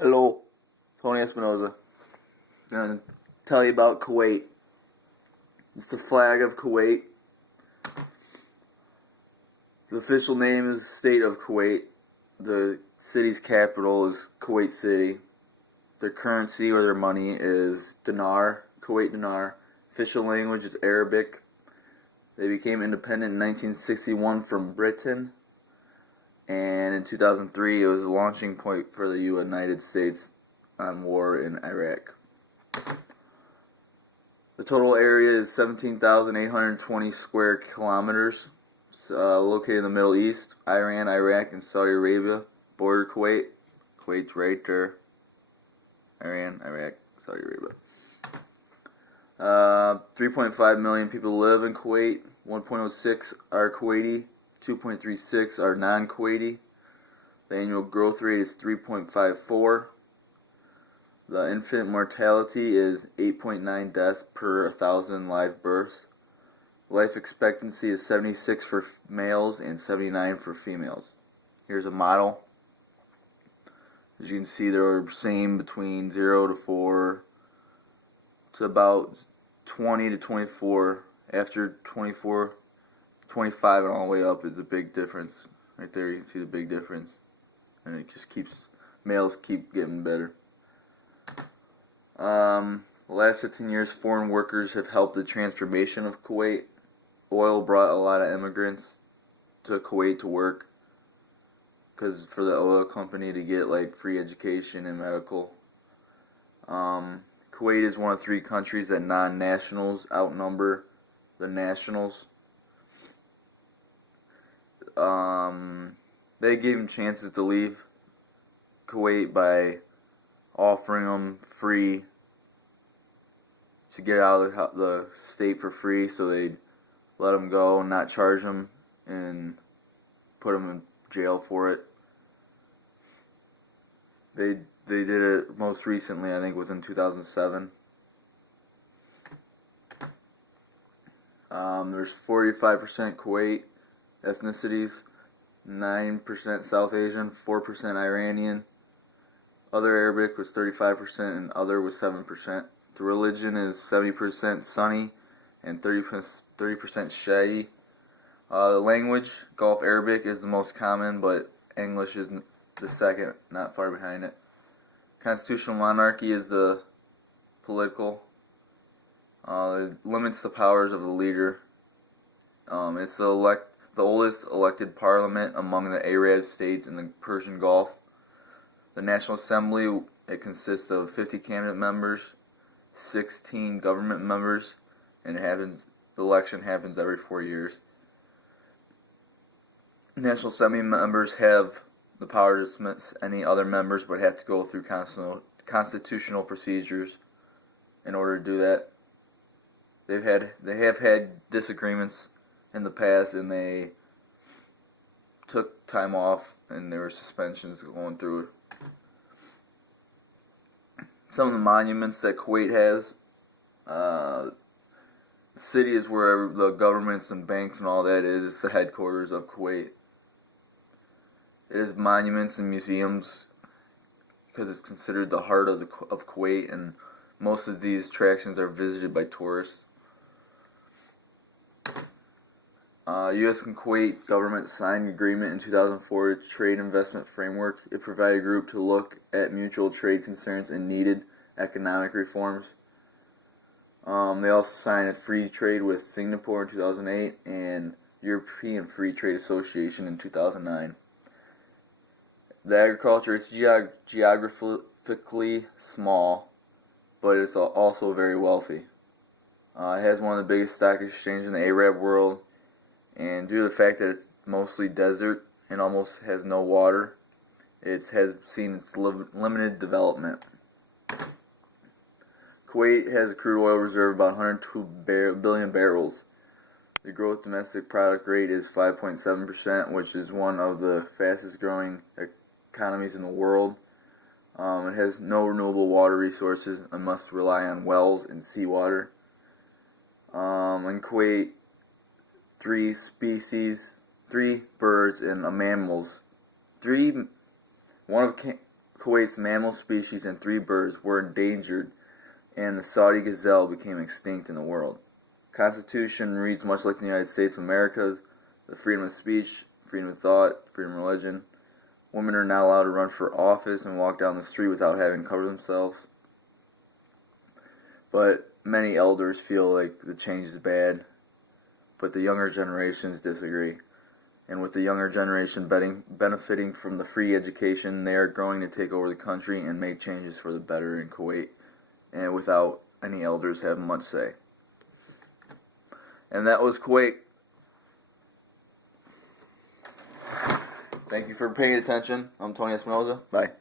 Hello, Tony Espinoza. I'm going to tell you about Kuwait. It's the flag of Kuwait. The official name is the State of Kuwait. The city's capital is Kuwait City. Their currency or their money is dinar, Kuwait dinar. Official language is Arabic. They became independent in 1961 from Britain. And in 2003, it was a launching point for the United States on war in Iraq. The total area is 17,820 square kilometers. It's located in the Middle East, Iran, Iraq, and Saudi Arabia. Border Kuwait. Kuwait's right there. Iran, Iraq, Saudi Arabia. 3.5 million people live in Kuwait. 1.06 are Kuwaiti. 2.36 are non-Kuwaiti. The annual growth rate is 3.54. The infant mortality is 8.9 deaths per 1,000 live births. Life expectancy is 76 for males and 79 for females. Here's a model. As you can see, they're same between 0 to 4 to about 20 to 24. After 24, 25 and all the way up is a big difference. Right there you can see the big difference. And it just keeps, males keep getting better. The last 15 years, foreign workers have helped the transformation of Kuwait. Oil brought a lot of immigrants to Kuwait to work because for the oil company to get like free education and medical. Kuwait is one of 3 countries that non-nationals outnumber the nationals. They gave them chances to leave Kuwait by offering them free to get out of the state for free, so they'd let them go and not charge them and put them in jail for it. They did it most recently, I think it was in 2007. There's 45% Kuwait ethnicities, 9% South Asian, 4% Iranian. Other Arabic was 35% and other was 7%. The religion is 70% Sunni and 30% Shiite. The language, Gulf Arabic, is the most common, but English is the second, not far behind it. Constitutional monarchy is the political. It limits the powers of the leader. It's the oldest elected parliament among the Arab states in the Persian Gulf. The National Assembly, it consists of 50 cabinet members, 16 government members, and the election happens every 4 years. National Assembly members have the power to dismiss any other members, but have to go through constitutional procedures in order to do that. They have had disagreements in the past, and they took time off, and there were suspensions going through it. Some of the monuments that Kuwait has, the city is where the governments and banks and all that is. It's the headquarters of Kuwait. It has monuments and museums because it's considered the heart of Kuwait, and most of these attractions are visited by tourists. U.S. and Kuwait government signed an agreement in 2004, its trade investment framework. It provided a group to look at mutual trade concerns and needed economic reforms. They also signed a free trade with Singapore in 2008 and European Free Trade Association in 2009. The agriculture is geographically small, but it's also very wealthy. It has one of the biggest stock exchanges in the Arab world. And due to the fact that it's mostly desert and almost has no water, it has seen its limited development. Kuwait has a crude oil reserve of about 102 billion barrels. The gross domestic product rate is 5.7%, which is one of the fastest growing economies in the world. It has no renewable water resources and must rely on wells and seawater. In Kuwait, 3 birds and mammals. One of Kuwait's mammal species and 3 birds were endangered, and the Saudi gazelle became extinct in the world. Constitution reads much like the United States of America's: the freedom of speech, freedom of thought, freedom of religion. Women are not allowed to run for office and walk down the street without having to cover themselves. But many elders feel like the change is bad, but the younger generations disagree. And with the younger generation benefiting from the free education, they are growing to take over the country and make changes for the better in Kuwait, and without any elders having much say. And that was Kuwait. Thank you for paying attention. I'm Tony Espinoza. Bye.